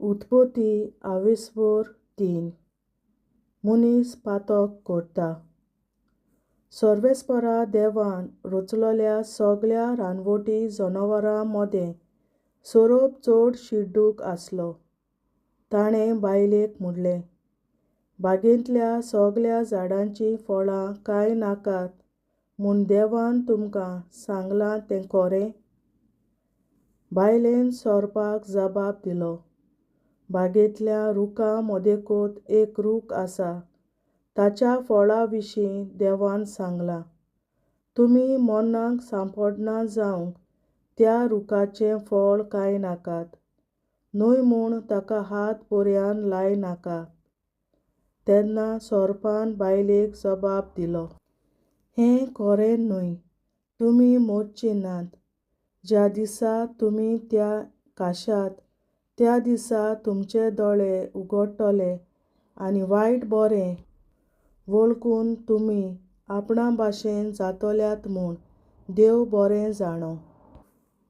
उत्पत्ती 22:3 मनीस पातक करता. सर्वेस्परा देवान रचलोल्या सगळ्या रानवटी जनावरां मदें सोरोप चड शिड्डूक आसलो. ताणें बायलेक म्हणलें, बागेंतल्या सगळ्या झाडांचीं फळां कांय नाकात म्हूण देवान तुमकां सांगलां तें खरें? बायलेन सोरपाक जबाब दिलो, बागेंतल्या रुखां मदेंकूच एक रूख आसा, ताच्या फळां विशीं देवान सांगलां, तुमी मरणाक सांपडना जावंक त्या रुखाचें फळ खाय नाकात, न्हय म्हूण ताका हात पर्यान लाय नाकात. तेन्ना सोरपान बायलेक जबाब दिलो, हें खरें न्हय, तुमी मरचीं नात. ज्या दिसा तुमी तें खाशात त्या दिसा तुमचे दोळे उगडटले आनी वायट बरें वळखून तुमी आपणा भाशेन जातल्यात म्हूण देव बरें जाणो.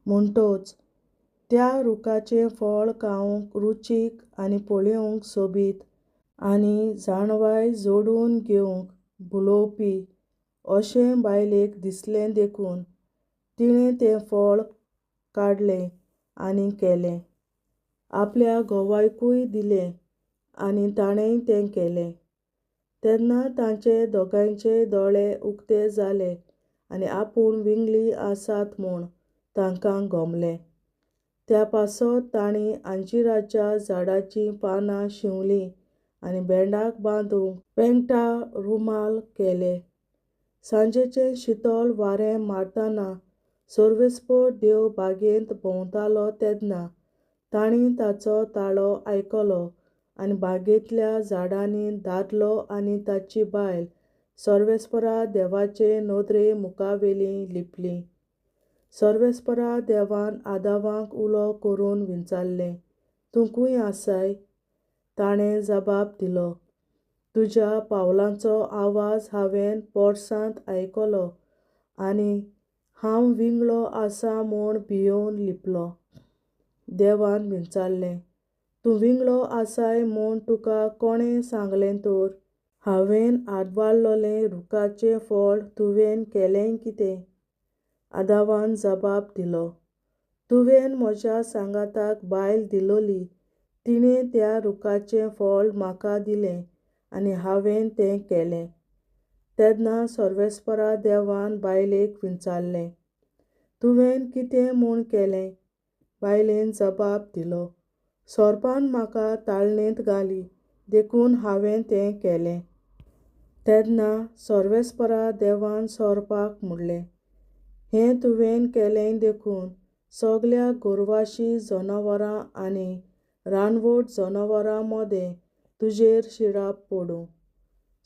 म्हणटच त्या रुखाचें फळ खावंक रुचीक आनी पळोवंक सोबीत आनी जाणवाय जोडून घेवंक भुलोवपी अशें बायलेक दिसलें देखून तिणें तें फळ काडलें आनी केलें. आपल्या घोवाकूय दिलें आनी ताणेंय तें केलें. तेन्ना तांचे दोगांयचे दोळे उक्ते जाले आनी आपूण विंगळी आसात म्हूण तांकां गमलें. त्या पासत तांणी अंजिराच्या झाडाचीं पानां शिंवलीं आनी भेंडाक बांदूंक पेंगटा रुमाल केले. सांजेचें शीतल वारें मारतना सर्वेस्पर देव बागेंत भोंवतालो तेन्ना तांणी ताचो ताळो आयकलो आनी बागेंतल्या झाडांनी दादलो आनी ताची बायल सर्वेस्परा देवाचे नदरे मुखावेलीं लिपलीं. सर्वेस्परा देवान आदामाक उलो करून विचारलें, तूं खूंय आसाय? ताणें जबाब दिलो, तुज्या पावलांचो आवाज हांवें पोरसांत आयकलो आनी हांव विंगळो आसां म्हूण भियोन लिपलों. देवान विचारलें, तूं विंगळो आसाय म्हूण तुका कोणें सांगलें तर? हांवें आडवारलोलें रुखाचें फळ तुवें केलें कितें? आदामान जबाब दिलो, तुवें म्हज्या सांगाताक बायल दिलोली, तिणें त्या रुखाचें फळ म्हाका दिलें आनी हांवें तें केलें. तेन्ना सर्वेस्परा देवान बायलेक विचारलें, तुवें कितें म्हूण केलें? बायलेन जबाब दिलो, सोरपान म्हाका ताळणेंत घाली देखून हांवें तें केलें. तेन्ना सर्वेस्परा देवान सोरपाक म्हणलें, हें तुवें केलें देखून सगळ्या गोरवाशी जनावरां आनी रानवट जनावरां मदें तुजेर शिराप पडूं.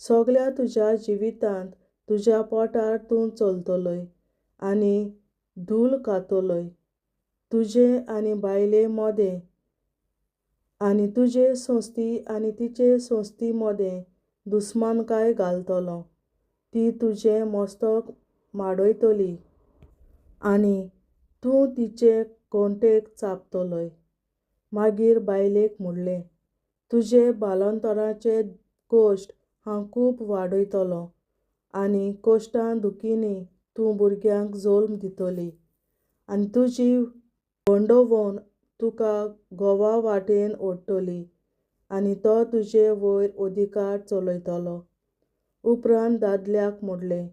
सगळ्या तुज्या जिवितांत तुज्या पोटार तूं चलतलोय आनी धूळ खातलोय. तुजे आनी बायले मदें आनी तुजे सोंस्ती आनी तिचे सोंस्ती मदें दुस्मानकाय घालतलों. ती तुजें मस्तक माडयतली आनी तूं तिचे खोंटेक चाबतलोय. मागीर बायलेक म्हणलें, तुजे बाळंतपणाचे कोश्ट हांव खूब वाडयतलों आनी कोश्टां दुखींनी तूं भुरग्यांक जल्म दितली आनी तुजी व्हडोवण तुका घोवा वाटेन ओडटली आनी तो तुजे वयर अधिकार चलयतलो. उपरांत दादल्याक म्हणलें,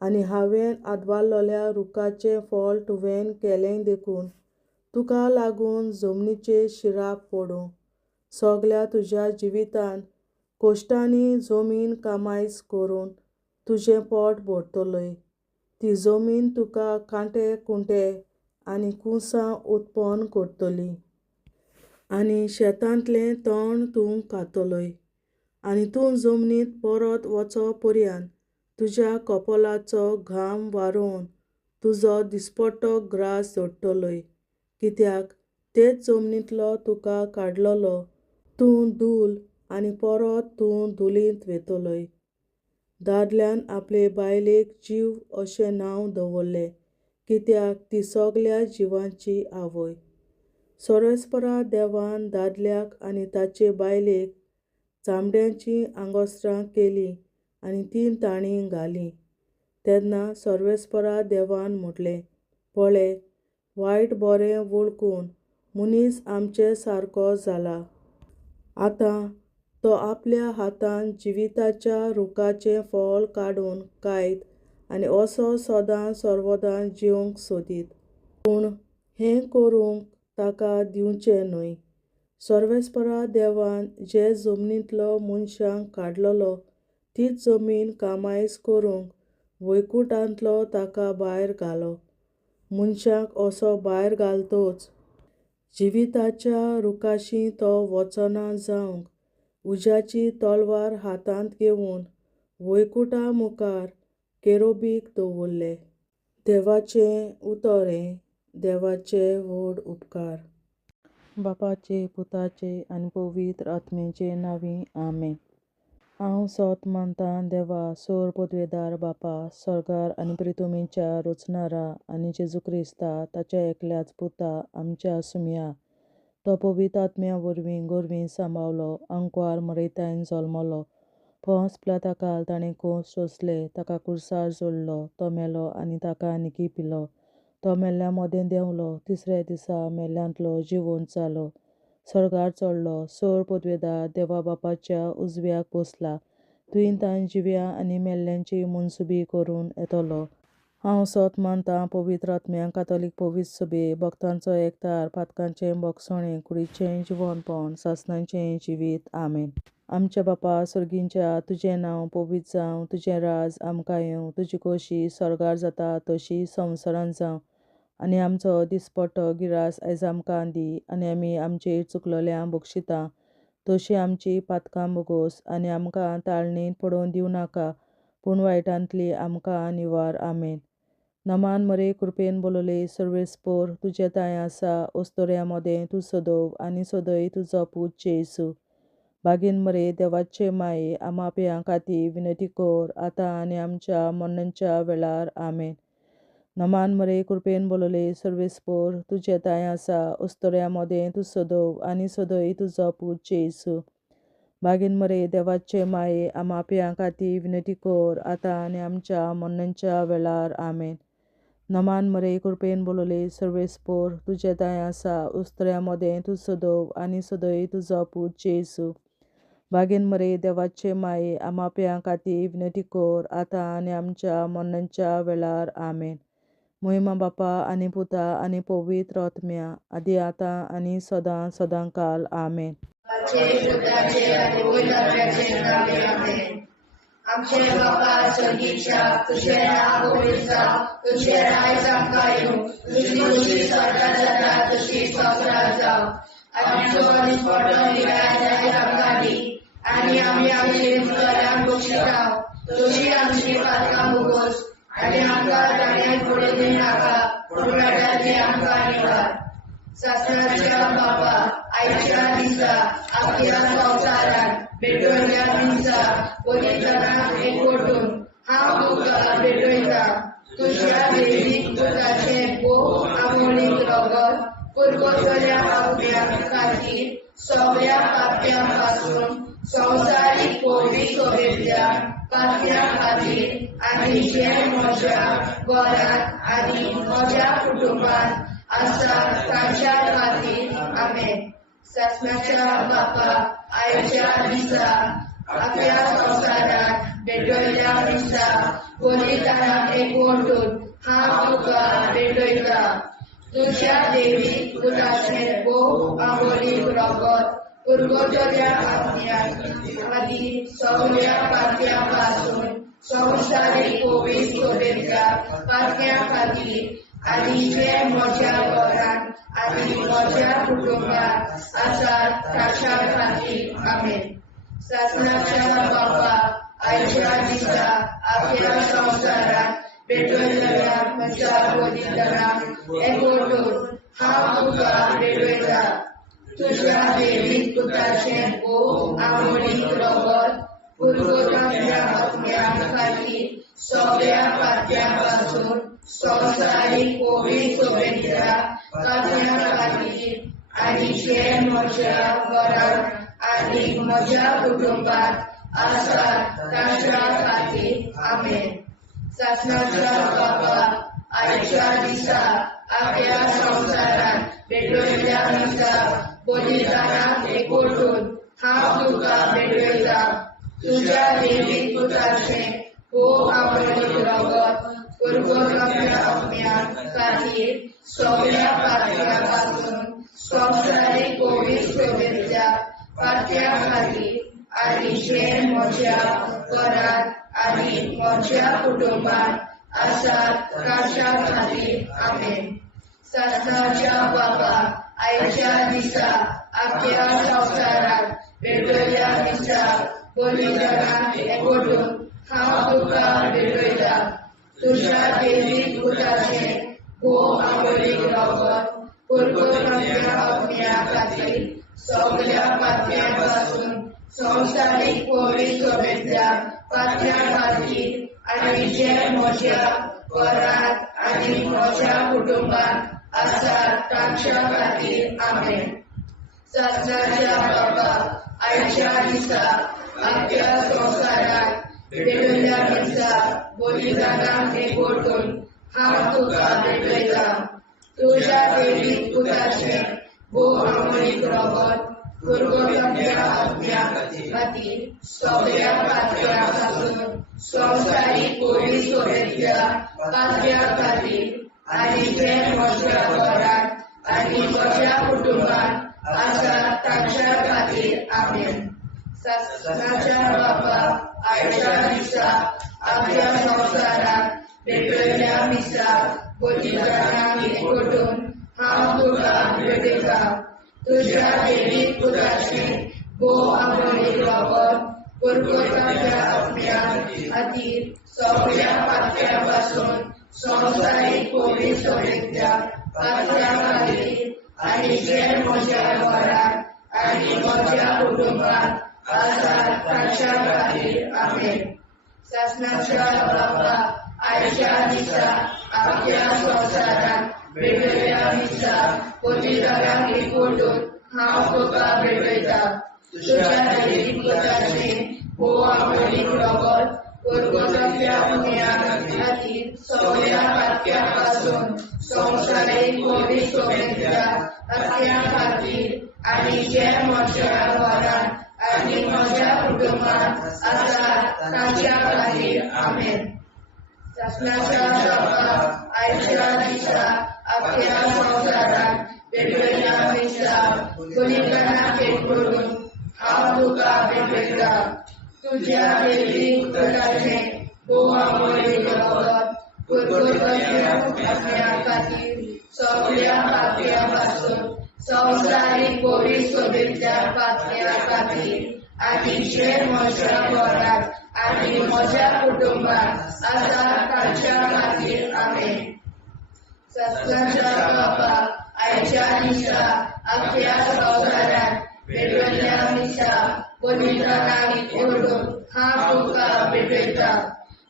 आनी हांवें आडवारलोल्या रुखाचें फळ तुवें केलें देखून तुका लागून जमनीचेर शिराप पडूं. सगळ्या तुज्या जिवितांत कोश्टांनी जमीन कामायज करून तुजें पोट भरतलय. ती जमीन तुका कांटे कुंटे आनी कुसां उत्पन्न करतली आनी शेतांतलें तण तूं खातलोय. आनी तूं जमनींत परत वचपर्यंत तुज्या कपोलाचो घाम व्हारोवन तुजो दिसपट्टो ग्रास झडटलोय, कित्याक तेच जमनींतलो तुका काडलोलो तूं धूळ आनी परत तूं धुळींत वतलोय. दादल्यान आपले बायलेक जीव अशें नांव दवरलें, कित्याक ती सगळ्या जिवांची आवय. सर्वेस्परा देवान दादल्याक आनी ताचे बायलेक चामड्याची आंगोस्त्रां केली आनी ती तांणी घाली. तेन्ना सर्वेस्परा देवान म्हटलें, पळय, वायट बरें वळखून मनीस आमचे सारको जाला. आतां तो आपल्या हातान जिविताच्या रुखाचें फळ काडून खायत आनी असो सदां सर्वदां जिवंक सोदीत. पूण हें करूंक ताका दिवचें न्हय. सर्वेस्परा देवान जे जमनींतलो मनशाक काडलोलो तीच जमीन कामायज करूंक वैकुंठांतलो ताका भायर घालो. मनशाक असो भायर घालतोच जिविताच्या रुखाशी तो वचना जावंक उज्याची तलवार हातांत घेवन वैकुंठा मुखार केरुबीक दवरले. देवाचें उतरें. देवाचे व्हड उपकार. बापाचे, पुताचे आनी पवित्र आत्म्याचे नांवीं आमेन. हांव सोत मानतां देवा, सोर पदवेदार बापा, सर्गार आनी पृथ्वीच्या रचणारा आनी जेजू क्रिस्ता ताच्या एकल्याच पुता आमच्या सुम्या. तो पवित्र आत्म्या वरवीं गोरवीं सांबाळलो, आंकवार मरयतायन जल्मलो. पोंस पिलाताकाल ताणें खूंस सोंसले, ताका क्रुसार जोडलो. तो मेलो आनी ताका निकी पिलो. तो मेल्ल्या मोदें देंवलो, तिसऱ्या दिसा मेल्ल्यांतलो जिवंत जालो. सर्गार चडलो, सोर पदवेदार देवा बापाच्या उजव्याक बसला. थंय ताण जिव्या आनी मेल्ल्यांची मनसुबी करून येतलो. हांव सोत मानतां पवित्र आत्म्याक, कातोलीक पवित्र सभे, भक्तांचो एकठार, पातकांचें भोगसणें, कुडीचें जिवंतपण, सासणाचें जिवीत. आमेन. आमच्या बापा सर्गींच्या, तुजें नांव पवित्र जावं, तुजें राज आमकां येवं, तुजी खोशी सर्गार जाता तशी संवसारांत जावं. आनी आमचो दिसपट्टो गिरास आयज आमकां दी. आनी आमी आमचेर चुकलोल्यांक बक्षिता तशी आमची पातकां बोगोस. आनी आमकां ताळणेंत पडोवन दिवं नाका, पूण वायटांतली आमकां निवार. आमेन. नमान मरे, कृपेन भरलेली, सर्वेस्पर तुजे ताय आसा. अस्तोऱ्या मोदें तूं सदव आनी सदय तुजो पूत जेसू. बागेन मरे, देवाचे माये, आमा पियां खातीर विनंती कर, आतां आनी आमच्या मरणाच्या वेळार. आमेन. नमान मरे, कृपेन भरलेली, सर्वेस्पर तुजे ताय आसा. अस्तोऱ्या मोदें तूं सदव आनी सदय तुजो पूत जेसू. बागेन मरे, देवाचे माये, आमा पियां खातीर विनंती कर, आतां आनी आमच्या मरणाच्या वेळार. आमेन. नमान मरे, कृपेन भरलेली, सर्वेस्पर तुजे ताय आसा. अस्तोऱ्या मोदें तूं सदव आनी सदय तुजो पूत जेसू. बागेन मरे, देवाचे माये, आमा पियां खातीर विनंती कर, आतां आनी आमच्या मरणाच्या वेळार. आमेन. महिमा बापा आनी पुता आनी पवित्र आत्म्या, आदी आतां आनी सदां सदांकाल. आमेन. आमचे बापा सर्गीच्या, तुझे नाव पवित्र जावं, तुझे राज आमकां येवं, तुजी खुशी स्वर्गांत जाता तशी संवसारांत जावं. आनी आमचो दिसपट्टो गिरास आयज आमकां दी. आनी आमी आमचे चुकलोल्यांक बक्षिता तशी आमची पातकां बोगोस. आनी आमकां ताळणेंत पडोवन दिवं नाका, पूण वायटांतली आमकां निवार. सासणाच्या बापा, आयच्या दिसा आख्या संवसारांत भेटवयल्या दिसा पवित्रांक एकवटून हांव तुका भेटयतां. तुज्या दैवीक पुताचें भोव आमोणीक रगत पुरगोटल्या आत्म्या खातीर सगळ्या पाप्यां पासून संवसारीक पवित्र सभेंतल्या पाप्यां खातीर आनी जे म्हज्या घरांत आनी म्हज्या कुटुंबांत आसा तांच्या खातीर. आमेन. सासणाच्या बापा, आयच्या दिसा आख्या संवसारांत भेटवयल्या दिसा पवित्रांक एकवटून हांव तुका भेटयतां. तुज्या दैवीक पुताचें भोव आमोणीक रगत पुरगोटल्या आत्म्या खातीर सगळ्या पाप्यां पासून संवसारीक पवित्र सभेंतल्या पाप्यां खातीर आनी जे म्हज्या घरांत आनी म्हज्या कुटुंबांत आसात तांच्या खातीर. आमेन. सासणाच्या बापा, आयच्या दिसा आख्या संवसारांत भेटवयल्या म्हज्या पवित्रांक एकवटून हांव तुका भेटयतां. तुज्या दैवीक पुताचें भोव आमोणीक रगत पुरगोटल्या आत्म्या खातीर सगळ्या पाप्यां पासून संवसारीक पवित्र सभेंतल्या पाप्यां खातीर आणि जे म्हज्या घरांत आनी म्हज्या कुटुंबात आसात तांच्या खातीर आमेन. शासनाच्या बाबा, आयच्या दिसा आख्या संवसारांत भेटयल्या दिसा बलिदानाक एकवटून हांव तुका भेटयता. तुज्या देवीक पुताचें आमोलीक रगत करपरल्या आपल्या खातीर सगळ्या पातळ्या पासून संवसारीक कोवीड शुभेच्छा पातळ्या खातीर आनी जे म्हज्या घरांत आनी म्हज्या कुटुंबात आसात तांच्या खातीर आमेन. शासनाच्या बाबा, आयच्या दिसा आख्या संवसारांत भेटयल्या दिसा बलिदानाक एकवटून हांव तुका भेटयता. तुज्या देवीक पुताचें आमोलीक रगत करपरल्या आपल्या खातीर सगळ्या पातळ्या पासून संवसारीक कोवीड शुभेच्छा पातळ्या खातीर आनी जे म्हज्या घरांत आनी म्हज्या कुटुंबात आसात तांच्या खातीर आमेन. शासनाच्या बाबा, आयच्या दिसा आख्या संवसारांत भेटयल्या दिसा बलिदानाक एकवटून हांव तुका भेटयता. तुज्या देवीक पुताचें आमोलीक रगत करपरल्या आपल्या खातीर सगळ्या पातळ्या पासून संवसारीक कोवीड शुभेच्छा पातळ्या खातीर आनी जे म्हज्या घरांत आनी म्हज्या कुटुंबात आसात तांच्या खातीर आमेन. शासनाच्या बाबा, आयच्या दिसा आख्या संवसारांत भेटयल्या दिसा बलिदानाक एकवटून हांव तुका भेटयता. तुज्या देवीक पुताचें आमोलीक रगत करपरल्या आपल्या खातीर सगळ्या पातळ्या पासून संवसारीक कोवीड शुभेच्छा पातळ्या खातीर आनी जे म्हज्या घरांत आनी म्हज्या कुटुंबात आसात तांच्या खातीर आमेन. शासनाच्या बाबा, आयच्या दिसा आख्या संवसारांत भेटयल्या दिसा बलिदानाक एकवटून हांव तुका भेटयता. तुज्या देवीक पुताचें आमोलीक रगत करपरल्या आपल्या खातीर सगळ्या पातळ्या पासून संवसारीक कोवीड शुभेच्छा पातळ्या खातीर आनी जे म्हज्या घरांत आनी म्हज्या कुटुंबात आसात तांच्या खातीर आमेन. शासनाच्या बाबा, आयच्या दिसा आख्या संवसारांत भेटयल्या दिसा बलिदानाक एकवटून हांव तुका भेटयता. तुज्या देवीक पुताचें आमोलीक रगत करपरल्या आपल्या खातीर सगळ्या पातळ्या पासून संवसारीक कोवीड शुभेच्छा पातळ्या खातीर आनी जे म्हज्या घरांत आनी म्हज्या कुटुंबात आसात तांच्या खातीर आमेन. शासनाच्या बाबा, आयच्या दिसा आख्या संवसारांत भेटयल्या दिसा बलिदानाक एकवटून हांव तुका भेटयता.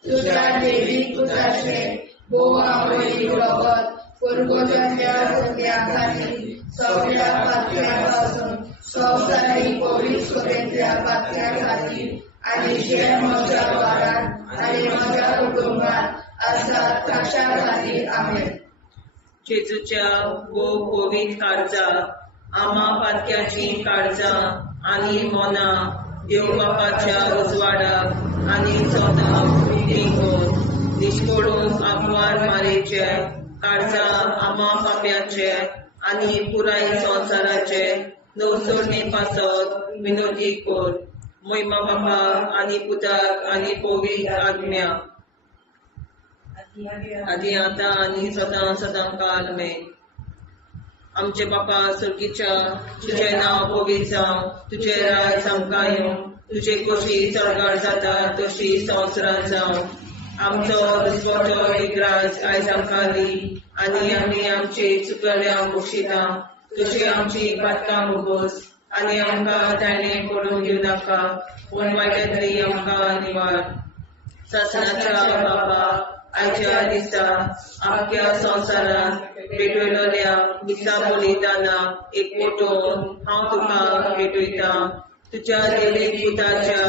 तुज्या देवीक पुताचें आमोलीक रगत करपरल्या आपल्या खातीर सगळ्या पातळ्या पासून संवसारीक कोवीड शुभेच्छा पातळ्या खातीर आनी जे म्हज्या घरांत आनी म्हज्या कुटुंबात आसात तांच्या खातीर आमेन. जेजूच्या कोवीड काळजा, आमा पातक्याची काळजां आनी मोना देव बापाच्या उजवाडाक आनी सदां उमेदीन निश्कोडून आग्वार मारेचे काळजा आमा पाप्याचे आनी पुराय संवसाराचे नवसोडणे पासत विनोदी कोर. महिमा बापा आनी पुताक आनी पवित्र आज्ञा आदी आतां आनी सदां सदां काल आमेन. आमचे बापा सर्गीच्या, तुझे नांव पवित्र जावं, तुझे राज आमकां येवं, तुझे कशी चडगाड जाता तशी संवसारांत जावं. आमचो दिसवटो एक राज आयज आमकां दी आनी आमी आमचे चुकल्यांक बक्षिता. तशी आमची पातकां मुगोस आनी आमकां ताणें पडून दिवं नाका, पूण वायटांतली आमकां निवार. शासनाच्या बापा, आयच्या दिसा आख्या संवसारान भेटयलोल्या दिसा बलिदाना एकवटून हांव तुका भेटयता तुज्या देवीक पुताच्या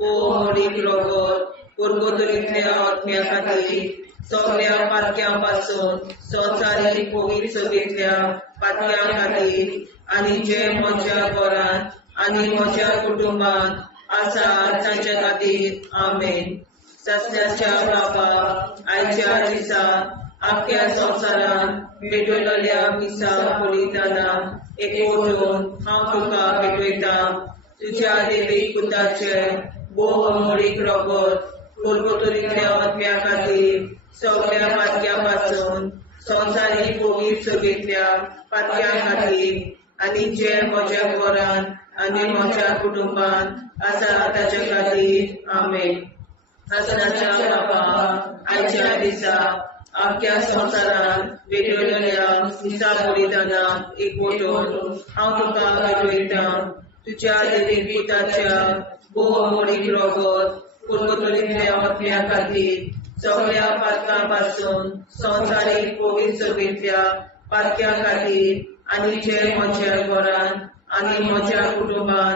मोडीक रगत परगोतरींतल्या आत्म्या खातीर सगळ्या पातक्यां पासून संवसारीक पवित्रतेंतल्या पातक्यां खातीर आनी जे म्हज्या घरान आनी म्हज्या कुटुंबान आसा तांच्या खातीर आमेन. सस्त्याच्या बाबा आयच्या दिसा आख्या संवसारान भेटयलोल्या मिसा बलिदाना एकवटून हांव तुका भेटयता तुज्या देवीक पुताचे मोडीक रगत परगोतरींतल्या आत्म्या खातीर सगळ्या पातक्यां पासून संवसारीक पवित्रतेंतल्या पातक्यां खातीर आनी जे म्हज्या घरान आनी म्हज्या कुटुंबान आसा ताच्या खातीर आमेन. आसनाच्या बाबा आयच्या दिसा आख्या संवसारान भेटयलोल्या मिसा बलिदाना एकवटून हांव तुका भेटयता तुज्या देवीक पुताच्या मोडीक रगत परगोतरींतल्या आत्म्या खातीर सगळ्या पातकां पासून संवसारीक पवित्रतेंतल्या पातक्यां खातीर आनी जे म्हज्या घरान आनी म्हज्या कुटुंबान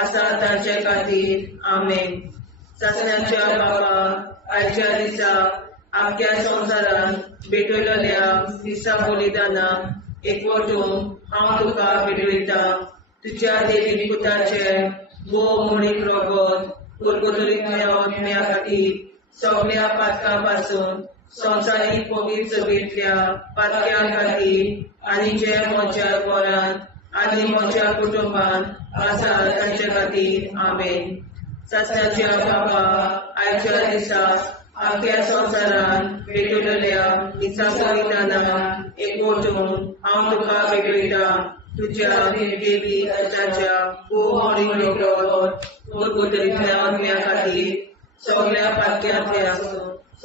आसा तांचे खातीर आमेन. सस्त्याच्या बाबा आयच्या दिसा आख्या संवसारान भेटयलोल्या मिसा बलिदाना एकवटून हांव तुका भेटयता तुज्या देवीक पुताचे मोडीक रगत परगोतरींतल्या आत्म्या खातीर सगळ्या पातकां पासून संवसारीक पवित्रतेंतल्या पातक्यां खातीर आनी जे म्हज्या घरान आनी म्हज्या कुटुंबान आसा तांचे खातीर आमेन. सस्त्याच्या बाबा आयच्या दिसा आख्या संवसारान भेटयलोल्या मिसा बलिदाना एकवटून हांव तुका भेटयता तुज्या देवीक पुताच्या मोडीक रगत परगोतरींतल्या आत्म्या खातीर सगळ्या पातक्यांतल्या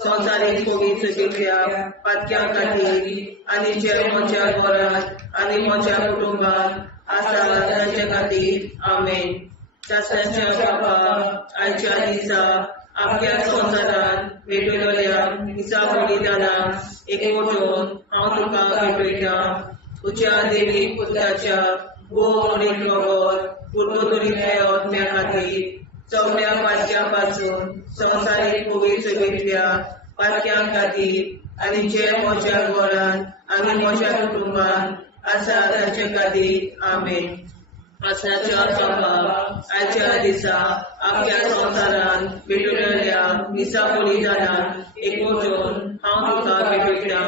संवसारीक पवित्रतेंतल्या पातक्यां खातीर आनी जे म्हज्या घरान आनी म्हज्या कुटुंबान आसा तांचे खातीर आमेन. सस्त्याच्या बाबा आयच्या दिसा आख्या संवसारान भेटयलोल्या मिसा बलिदाना एकवटून हांव तुका भेटयता तुज्या देवीक पुताच्या मोडीक रगत परगोतरींतल्या आत्म्या खातीर सगळ्या पातक्यां पासून संवसारीक पवित्रतेंतल्या पातक्यां खातीर आनी जे म्हज्या घरान आनी म्हज्या कुटुंबान आसा तांचे खातीर आमेन. आसनाच्या बाबा आयच्या दिसा आख्या संवसारान भेटयलोल्या मिसा बलिदाना एकवटून हांव तुका भेटयता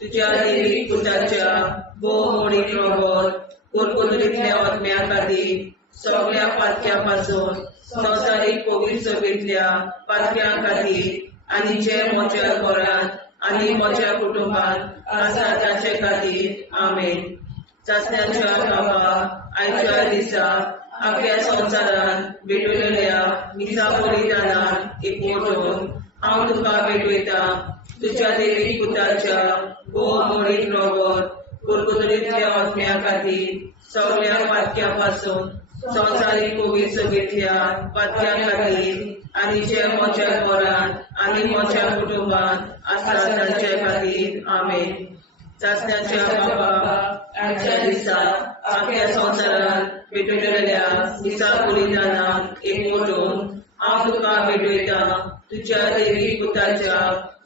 तुज्या देवीक पुताच्या मोडीक रगत परगोतरींतल्या आत्म्या खातीर सगळ्या पातक्यां पासून संवसारीक पवित्रतेंतल्या पातक्यां खातीर आनी जे म्हज्या घरान आनी म्हज्या कुटुंबान आसा तांचे खातीर आमेन. सस्त्याच्या बाबा आयच्या दिसा आख्या संवसारान भेटयलोल्या मिसा बलिदाना एकवटून हांव तुका भेटयता तुज्या देवीक पुताच्या मोडीक रगत परगोतरींतल्या आत्म्या खातीर सगळ्या पातक्यां पासून संवसारीक पवित्रतेंतल्या पातक्यां खातीर आनी जे म्हज्या घरान आनी म्हज्या कुटुंबान आसा तांचे खातीर आमेन. सस्त्याच्या बाबा आयच्या दिसा आख्या संवसारान भेटयलोल्या मिसा बलिदाना एकवटून हांव तुका भेटयता तुज्या देवीक पुताच्या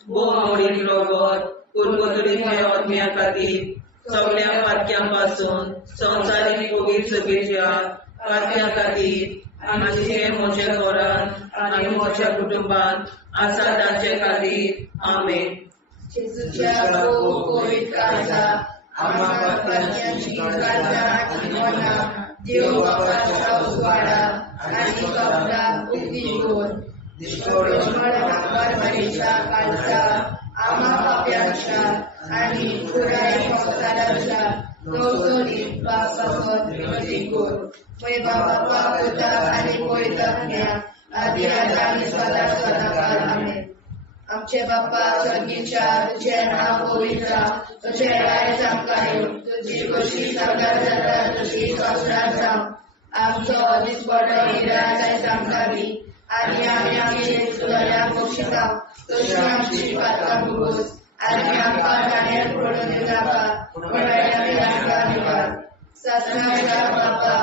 मोडीक रगत परगोतरींतल्या आत्म्या खातीर सगळ्या पातक्यां पासून संवसारीक पवित्रतेंतल्या पातक्यां खातीर आनी जे म्हज्या घरान आनी म्हज्या कुटुंबान आसा तांचे खातीर आमेन. जेजूच्या पवित्र काळजा आम्हा पातकांची काळजा आनी मना देव बापाच्या उजवाडा आनी कपडा उक्ती करून परमेच्या काळजा आम्हा पाप्यांच्या आनी पुराय संवसाराच्या गवसणीत पावसावर विनंती कर. पळय बाबा पुता आनी पवित्रात्म्या आदी आनी सदा सदाकाळ आमेन. आमचे बाप्पा स्वर्गीच्या तुझे नाव पवित्र तुझे राय आमकां येवं तुजी कशी सगळ्यात जाता तशी संवसारांत जावं. आमचो दिसपडो हिराय आमकां दी आनी आमी आमचे चुकल्याक बक्षिसांव तशी आमची पातळां भोगोस आनी आमकां दाण्यार पडून नाका पूण आमकां निवाड ससनाच्या बापा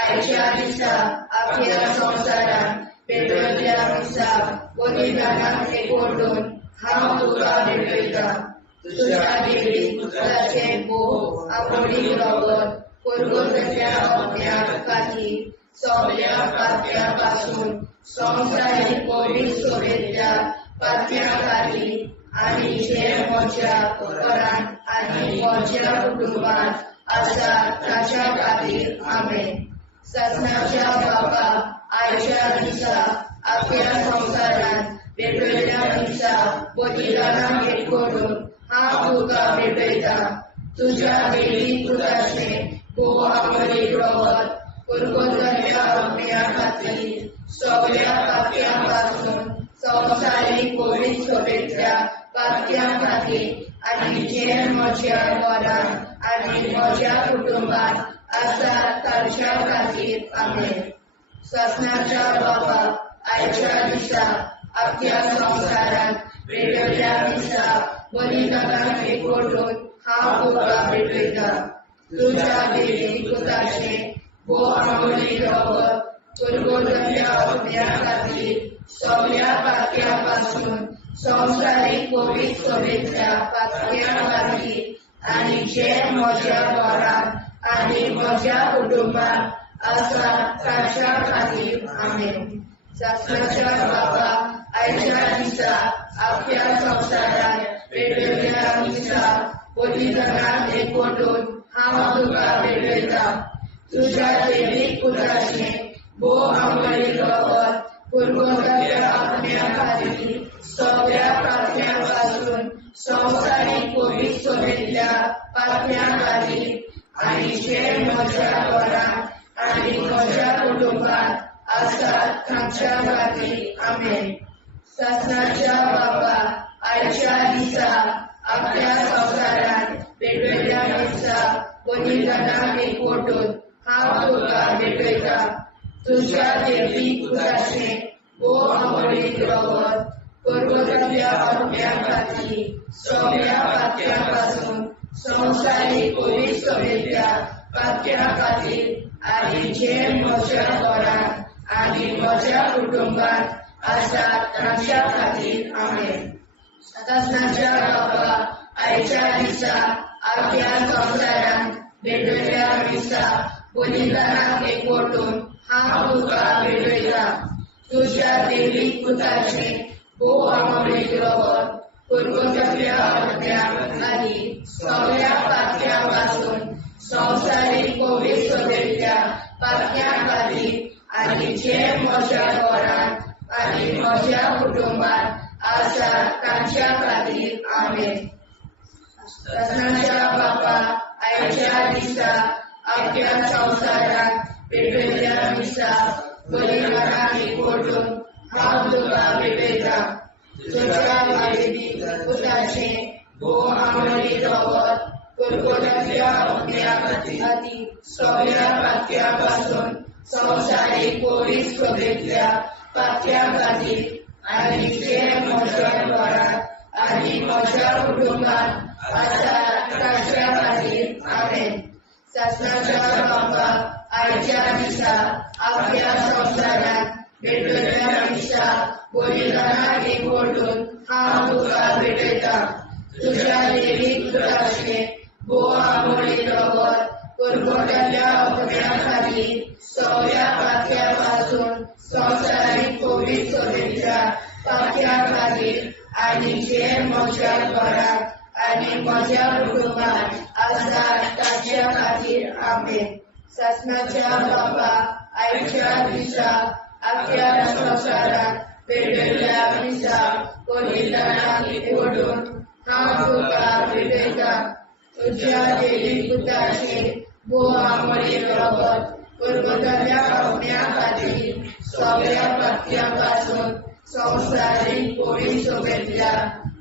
आयच्या दिसा आख्या संवसारान पेटयल्ल्या दिसा बलिदानाक एकवटून हांव तुका भेटयता तुज्या देवी पुत्राचे भोव आवडी रगत परगोतल्या अज्ञान खातीर सगळ्या पातळ्यां पासून संवसारीक पवित्र सोबेतल्या पातळ्यां खातीर आनी जे म्हज्या घरांत आनी म्हज्या कुटुंबांत आसा ताच्या खातीर आमेन ससनाच्या बापा आयच्या दिसा आख्या संवसारान भेटयल्ल्या दिसा बलिदानाक एकवटून हांव तुका भेटयता तुज्या देवी पुत्राचे भोव आवडी रगत परगोतल्या अज्ञा खातीर सगळ्या पातळ्यां पासून संवसारीक पवित्र सोबेतल्या पातळ्यां खातीर आनी जे म्हज्या घरांत आनी म्हज्या कुटुंबांत आसा ताच्या खातीर आमेन ससनाच्या बापा आयच्या दिसा आख्या संवसारान भेटयल्ल्या दिसा बलिदानाक एकवटून हांव तुका भेटयता तुज्या देवी पुत्राचे भोव आवडी रगत परगोतल्या अज्ञा खातीर सगळ्या पातळ्यां पासून संवसारीक पवित्र सोबेतल्या पातळ्यां खातीर आनी जे म्हज्या घरांत आनी म्हज्या कुटुंबांत आसा ताच्या खातीर आमेन ससनाच्या बापा आयच्या दिसा आख्या संवसारान भेटयल्ल्या दिसा बलिदानाक एकवटून हांव तुका भेटयता तुज्या देवी पुत्राचे भोव आवडी रगत परगोतल्या अज्ञा खातीर सगळ्या पातळ्यां पासून संवसारीक पवित्र सोबेतल्या पातळ्यां खातीर आनी जे म्हज्या घरांत आनी म्हज्या कुटुंबांत आसा ताच्या खातीर आमेन ससनाच्या बापा आयच्या दिसा आख्या संवसारान भेटयल्ल्या दिसा बलिदानाक एकवटून हांव तुका भेटयता तुज्या देवी पुत्राचे भोव आवडी रगत परगोतल्या अज्ञा खातीर सगळ्या पातळ्यां पासून संवसारीक पवित्र सोबेतल्या पातळ्यां खातीर आनी जे म्हज्या घरांत आनी म्हज्या कुटुंबांत आसा ताच्या खातीर आमेन ससनाच्या बापा आयच्या दिसा आख्या संवसारान भेटयल्ल्या दिसा बलिदानाक एकवटून हांव तुका भेटयता तुज्या देवी पुत्राचे भोव आवडी रगत परगोतल्या अज्ञा खातीर सगळ्या पातळ्यां पासून संवसारीक पवित्र सोबेतल्या पातळ्यां खातीर आनी जे म्हज्या घरांत आनी म्हज्या कुटुंबांत आसा ताच्या खातीर आमेन ससनाच्या बापा आयच्या दिसा आख्या संवसारान भेटयल्ल्या दिसा बलिदानाक एकवटून हांव तुका भेटयता तुज्या देवी पुत्राचे भोव आवडी रगत परगोतल्या अज्ञा खातीर सगळ्या पातळ्यां पासून संवसारीक पवित्र सोबेतल्या पातळ्यां खातीर आनी जे म्हज्या घरांत आनी म्हज्या कुटुंबांत आसा ताच्या खातीर आमेन ससनाच्या बापा आयच्या दिसा आख्या संवसारान भेटयल्ल्या दिसा बलिदानाक एकवटून हांव तुका भेटयता तुज्या देवी पुत्राचे भोव आवडी रगत परगोतल्या अज्ञा खातीर सगळ्या पातळ्यां पासून संवसारीक पवित्र सोबेतल्या पातळ्यां खातीर आनी जे म्हज्या घरांत आनी म्हज्या कुटुंबांत आसा ताच्या खातीर आमेन ससनाच्या बापा आयच्या दिसा आख्या संवसारान भेटयल्ल्या दिसा बलिदानाक एकवटून हांव तुका भेटयता तुज्या देवी पुत्राचे भोव आवडी रगत परगोतल्या अज्ञा खातीर सगळ्या पातळ्यां पासून संवसारीक पवित्र सोबेतल्या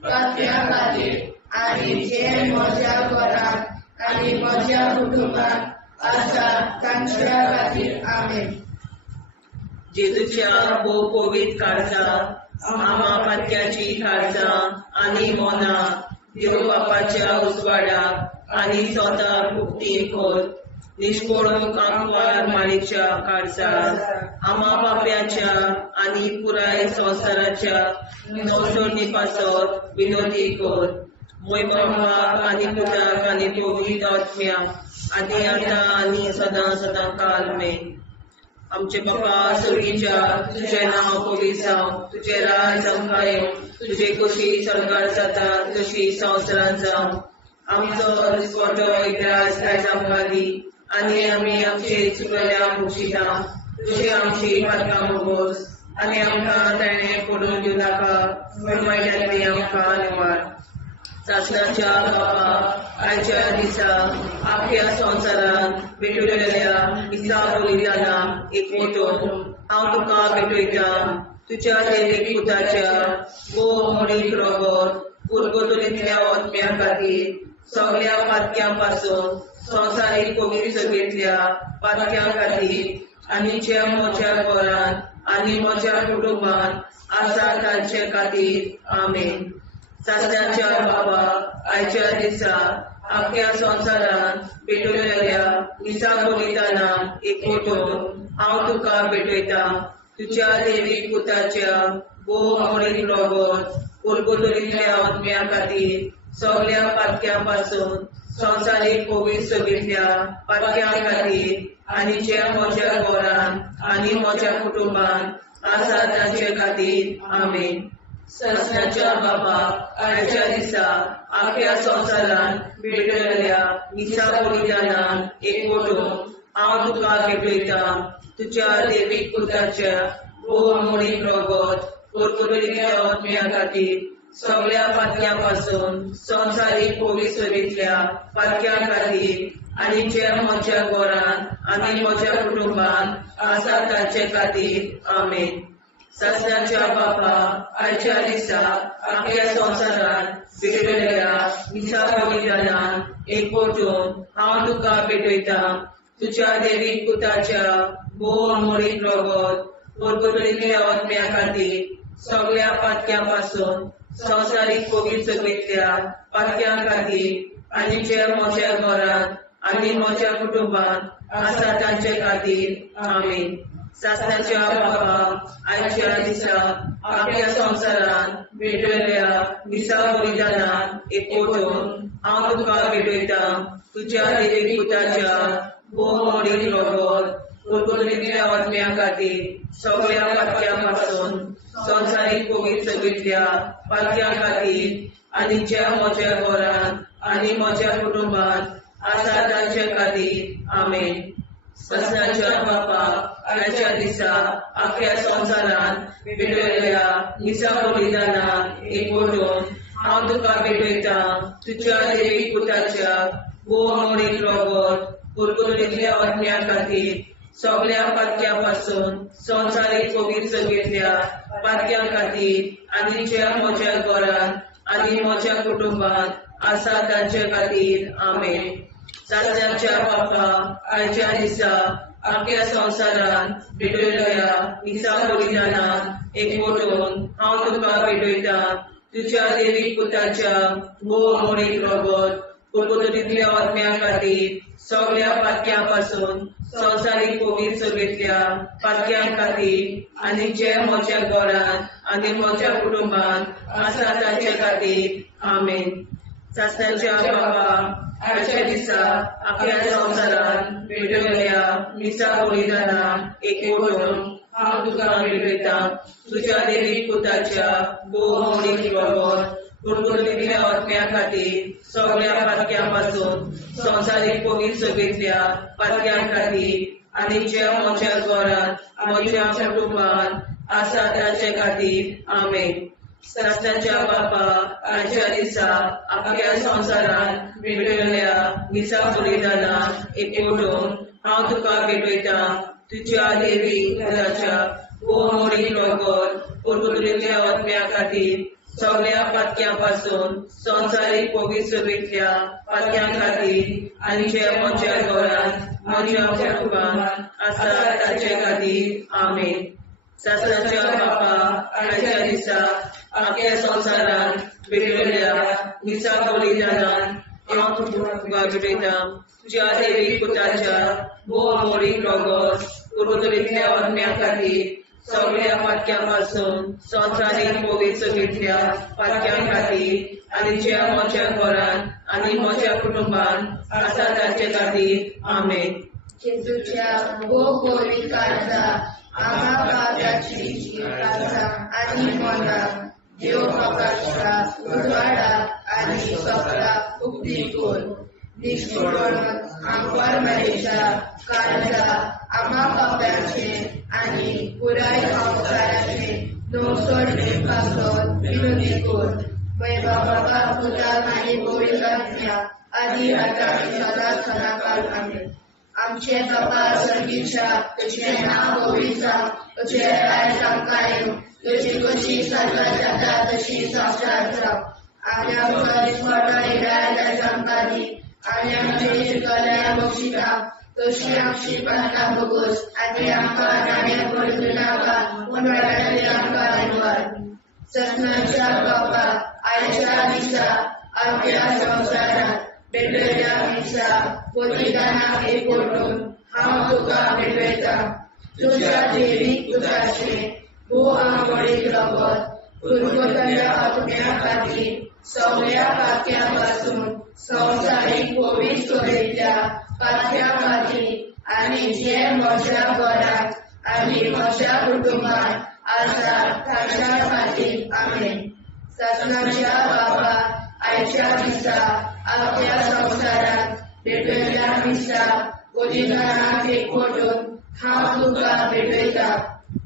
पातळ्यां खातीर आनी जे म्हज्या घरांत आनी म्हज्या कुटुंबांत आसा तांच्या खातीर आमेन जेजूच्या भोव पवित्र काळजा आमा पातक्याची काळजां आनी मोना देव बापाच्या उजवाडाक आनी स्वता मुक्ती कोर निष्पळूंक आंकवार माळेच्या काळजार आमा बाप्याच्या आनी पुराय संवसाराच्या नवसोडणी पासत विनोदी कोर मोय बापाक आनी पुताक आनी पवित्र आत्म्याक आदी आतां आनी सदां सदां काल मे आमचे बापा सुर्गीच्या तुझें नांव पवित्र जावं तुजें राज आमकां येवं तुजी कशी सरकार जाता तशी संवसारांत जावं आमचो दिसवटो एकदांच आयज आमकां दी आनी आमी आमचे चुकल्यांक मुक्षिता तुजी आमची पातकां मोगोस आनी आमकां ताणें पडून दिवं नाका वायट्यांतली आमकां निवाड सासणाच्या बापा आयच्या दिसा आख्या संवसारांत भेटलेल्या दिसा बलिदानाक एकवटून हांव तुका भेटयता तुज्या देवीक पुताच्या भोव मोडीक रगत पुर्गोतलींतल्या आत्म्या खातीर सगळ्या पातक्यां पासून संवसारीक पवित्र सभेंतल्या पातक्यां खातीर आनी जे म्हज्या घरांत आनी म्हज्या कुटुंबांत आसा तांचे खातीर आमेन सासण्याच्या बाबा आयच्या दिसा आख्या संवसारांत भेटलेल्या दिसा बलिदानाक एकवटून हांव तुका भेटयता तुज्या देवीक पुताच्या भोव मोडीक रगत पुर्गोतलींतल्या आत्म्या खातीर सगळ्या पातक्यां पासून संवसारीक पवित्र सभेंतल्या पातक्यां खातीर आनी जे म्हज्या घरांत आनी म्हज्या कुटुंबांत आसा तांचे खातीर आमेन सासण्याच्या बाबा आयच्या दिसा आख्या संवसारांत भेटलेल्या दिसा बलिदानाक एकवटून हांव तुका भेटयता तुज्या देवीक पुताच्या भोव मोडीक रगत पुर्गोतलींतल्या आत्म्या खातीर सगळ्या पातक्यां पासून संवसारीक पवित्र सभेंतल्या पातक्यां खातीर आनी जे म्हज्या घरांत आनी म्हज्या कुटुंबांत आसा तांचे खातीर आमेन सासण्याच्या बापा आयच्या दिसा आख्या संवसारांत भेटलेल्या दिसा बलिदानाक एकवटून हांव तुका भेटयता तुज्या देवीक पुताच्या भोव मोडीक रगत पुर्गोतलींतल्या आत्म्या खातीर सगळ्या पातक्यां पासून संवसारीक पवित्र सभेंतल्या पातक्यां खातीर आनी जे म्हज्या घरांत आनी म्हज्या कुटुंबांत आसा तांचे खातीर आमेन सासण्याच्या बापा आयच्या दिसा आख्या संवसारांत भेटलेल्या दिसा बलिदानाक एकवटून हांव तुका भेटयता तुज्या देवीक पुताच्या भोव मोडीक रगत पुर्गोतलींतल्या आत्म्या खातीर सगळ्या पातक्यां पासून संवसारीक पवित्र सभेंतल्या पातक्यां खातीर आनी ज्या म्हज्या घरांत आनी म्हज्या कुटुंबांत आसा तांचे खातीर आमेन सासण्याच्या बापा आयच्या दिसा आख्या संवसारांत भेटलेल्या दिसा बलिदानाक एकवटून हांव तुका भेटयता तुज्या देवीक पुताच्या भोव मोडीक रगत पुर्गोतलींतल्या आत्म्या खातीर सगळ्या पातक्यां पासून संवसारीक पवित्र सभेंतल्या पातक्यां खातीर आनी ज्या म्हज्या घरांत आनी म्हज्या कुटुंबांत आसा तांचे खातीर आमेन सासण्याच्या बापा आयच्या दिसा आख्या संवसारांत भेटलेल्या दिसा बलिदानाक एकवटून हांव तुका भेटयता तुज्या देवीक पुताच्या भोव मोडीक रगत पुर्गोतलींतल्या आत्म्या खातीर सगळ्या पातक्यां पासून संवसारीक पवित्र सभेंतल्या पातक्यां खातीर आनी जे म्हज्या घरांत आनी म्हज्या कुटुंबांत आसा तांचे खातीर आमेन सासण्याच्या बापा आयच्या दिसा आख्या संवसारांत भेटलेल्या दिसा बलिदानाक एकवटून हांव तुका भेटयता तुज्या देवीक पुताच्या भोव मोडीक रगत पुर्गोतलींतल्या आत्म्या खातीर सगळ्या पातक्यां पासून संवसारीक पवित्र सभेंतल्या पातक्यां खातीर आनी जे म्हज्या घरांत म्हज्या कुटुंबांत आसा तांचे खातीर आमेन सासण्याच्या बापा आयच्या दिसा आख्या संवसारांत भेटलेल्या दिसा बलिदानाक एकवटून हांव तुका भेटयता तुज्या देवीक पुताच्या भोव मोडीक रगत पुर्गोतलींतल्या आत्म्या खातीर सगळ्या पातक्यां पासून संवसारीक पवित्र सभेंतल्या पातक्यां खातीर आनी जे म्हज्या घरांत म्हज्या कुटुंबांत आसा तांचे खातीर आमेन शासनाच्या बापा आयच्या दिसा आख्या संवसारान भेटलेल्या निसा बलिदानान हांव तुका भेटयता तुज्या देवीक पुताच्या भोव अमोलीक रगत पुर्वतरेंतल्या आत्म्या खातीर सगळ्या पातक्यां पासून संवसारीक पवित्रतेंतल्या पातक्यां खातीर आनी ज्या म्हज्या घरान आनी म्हज्या कुटुंबान आसा ताचे खातीर आमेन. जेजूच्या भोव पवित्र काळजा आम्हा पाप्याची काळजा आनी मनाक देव प्रकाशा उजवाडा आनी सगळा उक्ती कोर निष्ठुरण आमकां मेळच्या काळजा आम्हा पाप्याचे आनी पुराय संवसाराचे नवसोड पासत विनोदी कोर. बाबा पुता आनी पवित्रात्म्या आदी आतां आनी सदांच सदांकाळ आमेन. आमचे बाबा सर्गीच्या तुझे नाव पवित्र तुझे राय सांगताय तुझी कशी स्वर्गात जाता तशी संवसारात जाव. आनी आमकां दिसपट्टो राय सांगताली आनी आमचे शिकल्या बक्षिता तशी आमची प्रार्थना भोगोस आनी आमकां नाण्या पडूं नाका पूण वायटांतली आमकां वाचवार. ससनाच्या बाबा आयच्या दिसा आमच्या संवसारात भेटलेल्या दिसा बलिदानाक एकवटून हांव तुका भेटयता तुज्या देवीक पुताचे भोव आंबोळीक रगत पुर्वतल्या आत्म्या खातीर सगळ्या पातक्यां पासून संवसारीक पवित्रतेंतल्या पातक्यां खातीर आनी जे म्हज्या घरांत आनी म्हज्या कुटुंबान आसा ताच्या खातीर आमेन. ससनाच्या बाबा आयच्या दिसा आख्या संवसारात भेटलेल्या दिसा बलिदानाक एकवटून हांव तुका भेटयता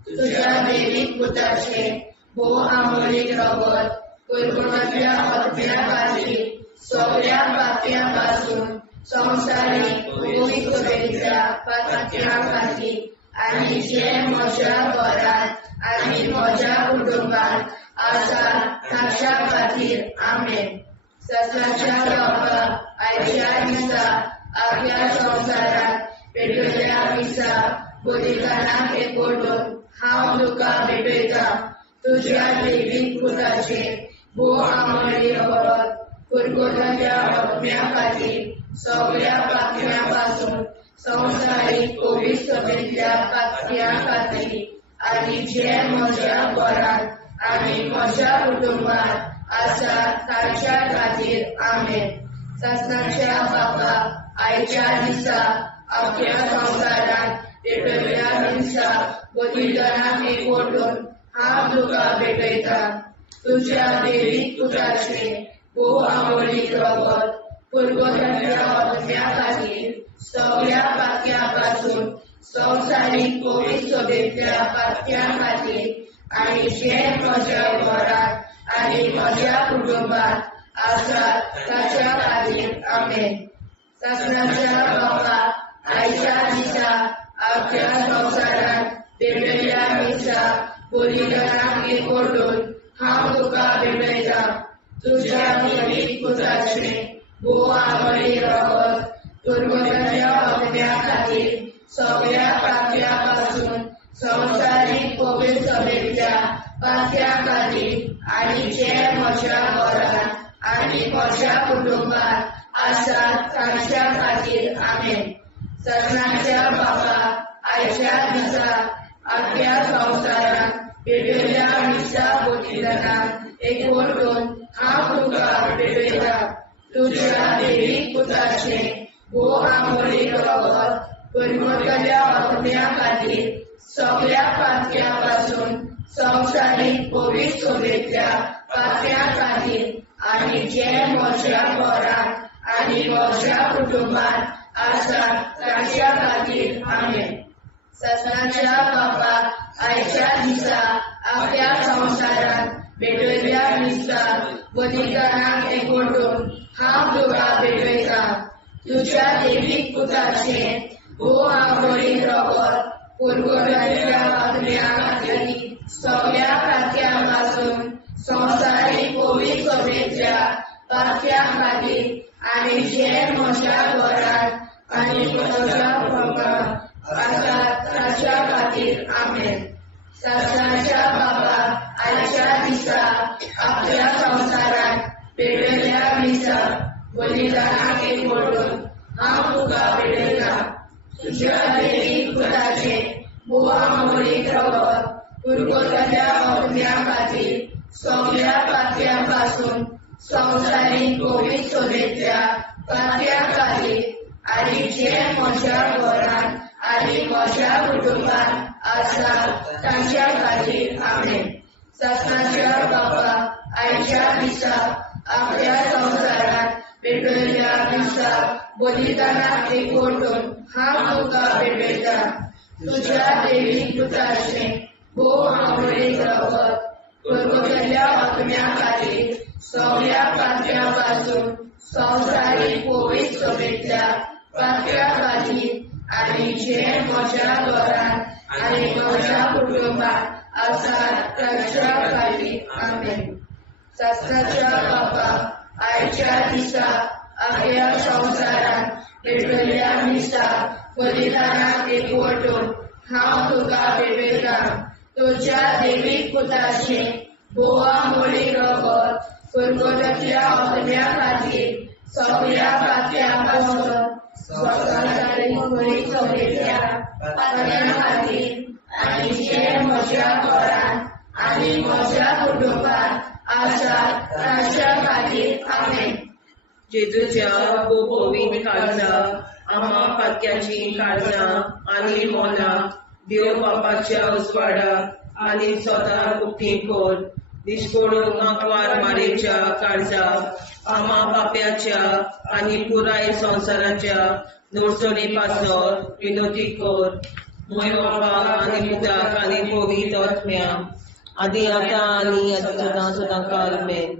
तुज्या देवीक पुताचे भोव आंबोळीक रगत पुर्वतल्या आत्म्या खातीर सगळ्या पातक्यां पासून संवसारीक पवित्रतेंतल्या पातक्यां खातीर आनी जे म्हज्या घरांत आनी म्हज्या कुटुंबान आसा ताच्या खातीर आमेन. ससनाच्या बाबा आयच्या दिसा आख्या संवसारात भेटलेल्या दिसा बलिदानाक एकवटून हांव तुका भेटयता तुज्या देवीक पुताचे भोव आंबोळीक रगत पुर्वतल्या आत्म्या खातीर सगळ्या पातक्यां पासून संवसारीक पवित्रतेंतल्या पातक्यां खातीर आनी जे म्हज्या घरांत आनी म्हज्या कुटुंबान आसा ताच्या खातीर आमेन. ससनाच्या बाबा आयच्या दिसा आख्या संवसारात भेटलेल्या दिसा बलिदानाक एकवटून हांव तुका भेटयता तुज्या देवीक पुताचे भोव आंबोळीक रगत पुर्वतल्या आत्म्या खातीर सगळ्या पातक्यां पासून संवसारीक पवित्रतेंतल्या पातक्यां खातीर आनी जे म्हज्या घरांत आनी म्हज्या कुटुंबान आसा ताच्या खातीर आमेन. ससनाच्या बाबा आयच्या दिसा आख्या संवसारात भेटलेल्या दिसा बलिदानाक एकवटून हांव तुका भेटयता तुज्या देवीक पुताचे भोव आंबोळीक रगत पुर्वतल्या आत्म्या खातीर सगळ्या पातक्यां पासून संवसारीक पवित्रतेंतल्या पातक्यां खातीर आनी जे म्हज्या घरांत आनी म्हज्या कुटुंबान आसा ताच्या खातीर आमेन. ससनाच्या बाबा आयच्या दिसा आख्या संवसारात भेटलेल्या दिसा बलिदानाक एकवटून हांव तुका भेटयता तुज्या देवीक पुताचे भोव आंबोळीक रगत पुर्वतल्या आत्म्या खातीर सगळ्या पातक्यां पासून संवसारीक पवित्रतेंतल्या पातक्यां खातीर आनी जे म्हज्या घरांत आनी म्हज्या कुटुंबान आसा ताच्या खातीर आमेन. ससनाच्या बाबा आयच्या दिसा आख्या संवसारात भेटलेल्या दिसा बलिदानाक एकवटून हांव तुका भेटयता तुज्या देवीक पुताचे भोव आंबोळीक रगत पुर्वतल्या आत्म्या खातीर सगळ्या पातक्यां पासून संवसारीक पवित्रतेंतल्या पातक्यां खातीर आनी जे म्हज्या घरांत आनी म्हज्या कुटुंबान आसा ताच्या खातीर आमेन. सासणाच्या बाबा आयच्या दिसा आपल्या संसारात पेटलेल्या मिसा बलिदानाक एकवटून हांव तुका पेटयता तुज्या देवीक पुताचे बोवा मोडीक रगत पुरगोतल्या अग्न्या खातीर सगळ्या पातया पासून संवसारीक कोवीड सोबेतल्या पातया खातीर आनी जे म्हज्या घरान आनी म्हज्या कुटुंबान आसा तांच्या खातीर आमेन. सासणाच्या बाबा आयच्या दिसा आपल्या संसारात पेटयल्ल्या दिसा बलिदानाक एकवटून हांव तुका पेटयता तुज्या देवीक पुताचे भोव आंबोळीक रगत पुरगोतल्या अग्न्या खातीर सगळ्या पातया पासून संवसारीक कोवीड सोबेतल्या पातया खातीर आनी जे म्हज्या घरान आनी म्हज्या कुटुंबात आसा तांच्या खातीर आमेन. सासणाच्या बाबा आयच्या दिसा आपल्या संसारात पेटयल्ल्या मिसा बलिदानाक एकवटून हांव तुका पेटयता तुज्या देवीक पुताचे बोवा मोडीक रगत पुरगोतल्या अग्न्या खातीर सगळ्या पातया पासून संवसारीक कोवीड सोबेतल्या पातया खातीर आनी जे म्हज्या घरान आनी म्हज्या कुटुंबात आसा तांच्या खातीर आमेन. जेजूच्या पवित्र काळजा आम्हा पातक्याची काळजां आनी मोला देव बापाच्या उजवाडाक आनी स्वता उक्ती कोर दिसपडून आंकवार मारेच्या काळजा आम्हा पाप्याच्या आनी पुराय संवसाराच्या नोडचणी पासत विनोदी कोर. मोय बापाक आनी पुताक आनी पवित्र आत्म्या आदी आतां आनी सदां सदां काल आमेन.